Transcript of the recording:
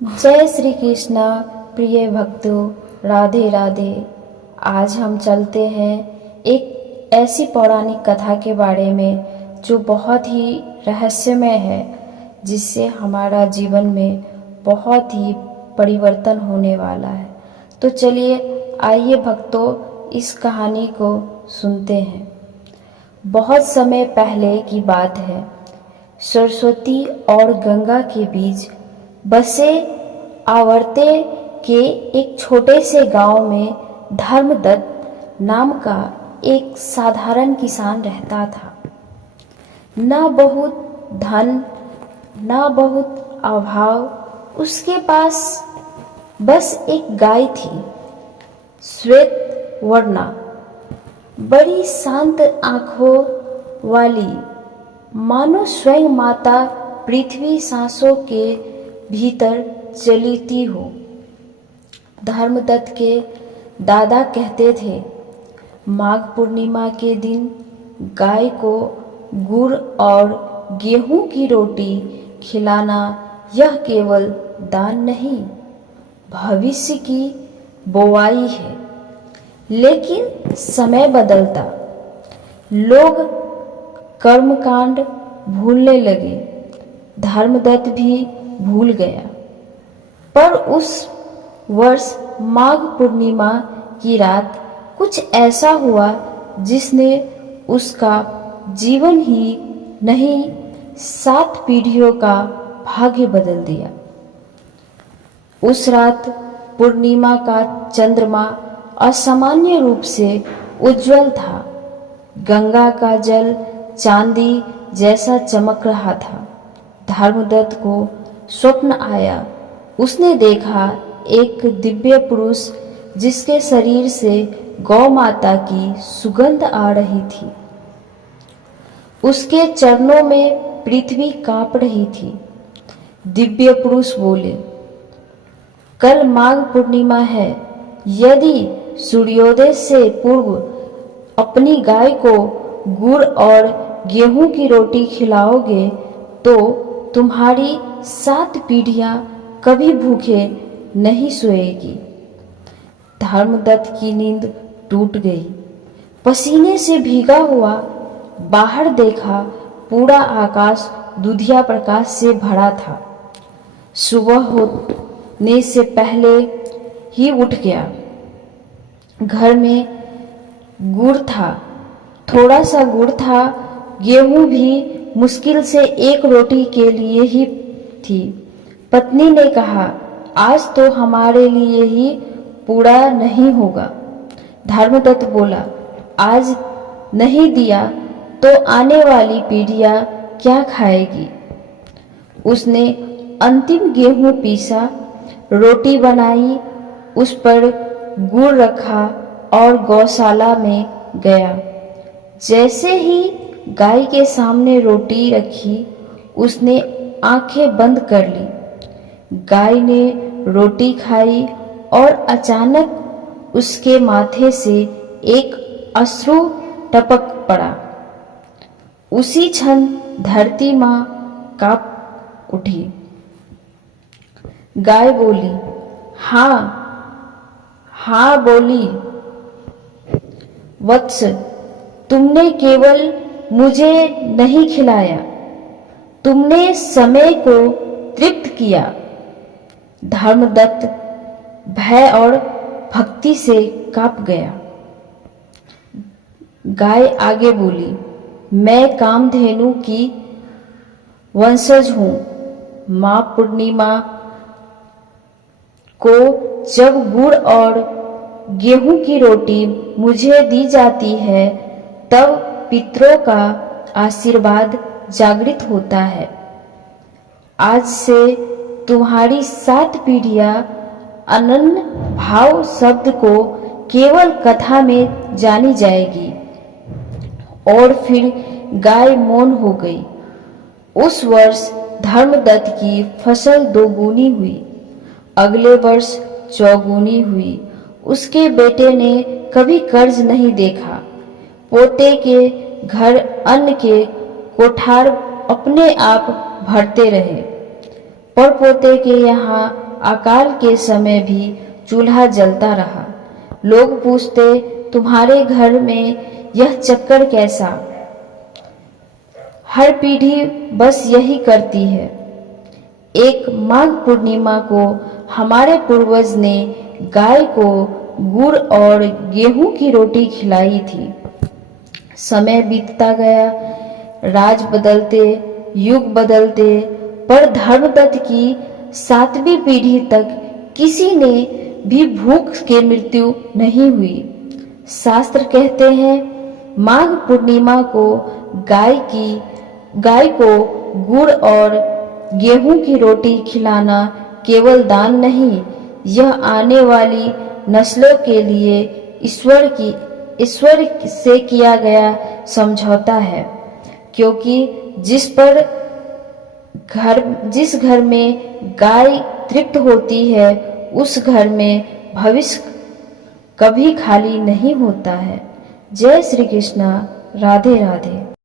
जय श्री कृष्णा। प्रिय भक्तों, राधे राधे। आज हम चलते हैं एक ऐसी पौराणिक कथा के बारे में जो बहुत ही रहस्यमय है, जिससे हमारा जीवन में बहुत ही परिवर्तन होने वाला है। तो चलिए, आइए भक्तों, इस कहानी को सुनते हैं। बहुत समय पहले की बात है। सरस्वती और गंगा के बीच बसे आवर्ते के एक छोटे से गांव में धर्मदत्त नाम का एक साधारण किसान रहता था। ना बहुत धन, ना बहुत अभाव, उसके पास बस एक गाय थी, श्वेत वर्णा, बड़ी शांत आंखों वाली, मानो स्वयं माता पृथ्वी सांसों के भीतर चलती हो। धर्मदत्त के दादा कहते थे, माघ पूर्णिमा के दिन गाय को गुड़ और गेहूं की रोटी खिलाना यह केवल दान नहीं, भविष्य की बुआई है। लेकिन समय बदलता, लोग कर्मकांड भूलने लगे, धर्मदत्त भी भूल गया। पर उस वर्ष माघ पूर्णिमा की रात कुछ ऐसा हुआ जिसने उसका जीवन ही नहीं, 7 पीढ़ियों का भाग्य बदल दिया। उस रात पूर्णिमा का चंद्रमा असामान्य रूप से उज्जवल था। गंगा का जल चांदी जैसा चमक रहा था। धर्मदत्त को स्वप्न आया। उसने देखा एक दिव्य पुरुष जिसके शरीर से गौ माता की सुगंध आ रही थी। उसके चरणों में पृथ्वी कांप रही थी। दिव्य पुरुष बोले, कल माघ पूर्णिमा है। यदि सूर्योदय से पूर्व अपनी गाय को गुड़ और गेहूं की रोटी खिलाओगे तो तुम्हारी 7 पीढ़ियां कभी भूखे नहीं सोएगी। धर्मदत्त की नींद टूट गई। पसीने से भीगा हुआ बाहर देखा, पूरा आकाश दुधिया प्रकाश से भरा था। सुबह होने से पहले ही उठ गया। घर में गुड़ था, थोड़ा सा गुड़ था, गेहूं भी मुश्किल से एक रोटी के लिए ही थी। पत्नी ने कहा, आज तो हमारे लिए ही पूरा नहीं होगा। धर्मदत्त बोला, आज नहीं दिया तो आने वाली पीढ़ियां क्या खाएगी। उसने अंतिम गेहूं पीसा, रोटी बनाई, उस पर गुड़ रखा और गौशाला में गया। जैसे ही गाय के सामने रोटी रखी, उसने आंखें बंद कर ली। गाय ने रोटी खाई और अचानक उसके माथे से एक अश्रु टपक पड़ा। उसी क्षण धरती मां कांप उठी। गाय बोली, हाँ हाँ बोली, वत्स, तुमने केवल मुझे नहीं खिलाया, तुमने समय को तृप्त किया। धर्मदत्त भय और भक्ति से कांप गया। गाय आगे बोली, मैं कामधेनु की वंशज हूं। मां पूर्णिमा को जब गुड़ और गेहूं की रोटी मुझे दी जाती है, तब पितरों का आशीर्वाद जागृत होता है। आज से तुम्हारी 7 पीढ़ियां अनन्य भाव शब्द को केवल कथा में जानी जाएगी। और फिर गाय मौन हो गई। उस वर्ष धर्मदत्त की फसल 2 गुनी हुई। अगले वर्ष 4 गुनी हुई। उसके बेटे ने कभी कर्ज नहीं देखा। पोते के घर अन्न के कोठार अपने आप भरते रहे, पर पोते के यहाँ अकाल के समय भी चूल्हा जलता रहा। लोग पूछते, तुम्हारे घर में यह चक्कर कैसा? हर पीढ़ी बस यही करती है। एक माघ पूर्णिमा को हमारे पूर्वज ने गाय को गुड़ और गेहूं की रोटी खिलाई थी। समय बीतता गया, राज बदलते, युग बदलते, पर धर्मदत्त की 7वीं पीढ़ी तक किसी ने भी भूख के मृत्यु नहीं हुई। शास्त्र कहते हैं, माघ पूर्णिमा को गाय को गुड़ और गेहूं की रोटी खिलाना केवल दान नहीं, यह आने वाली नस्लों के लिए ईश्वर से किया गया समझौता है। क्योंकि जिस घर में गाय तृप्त होती है, उस घर में भविष्य कभी खाली नहीं होता है। जय श्री कृष्णा। राधे राधे।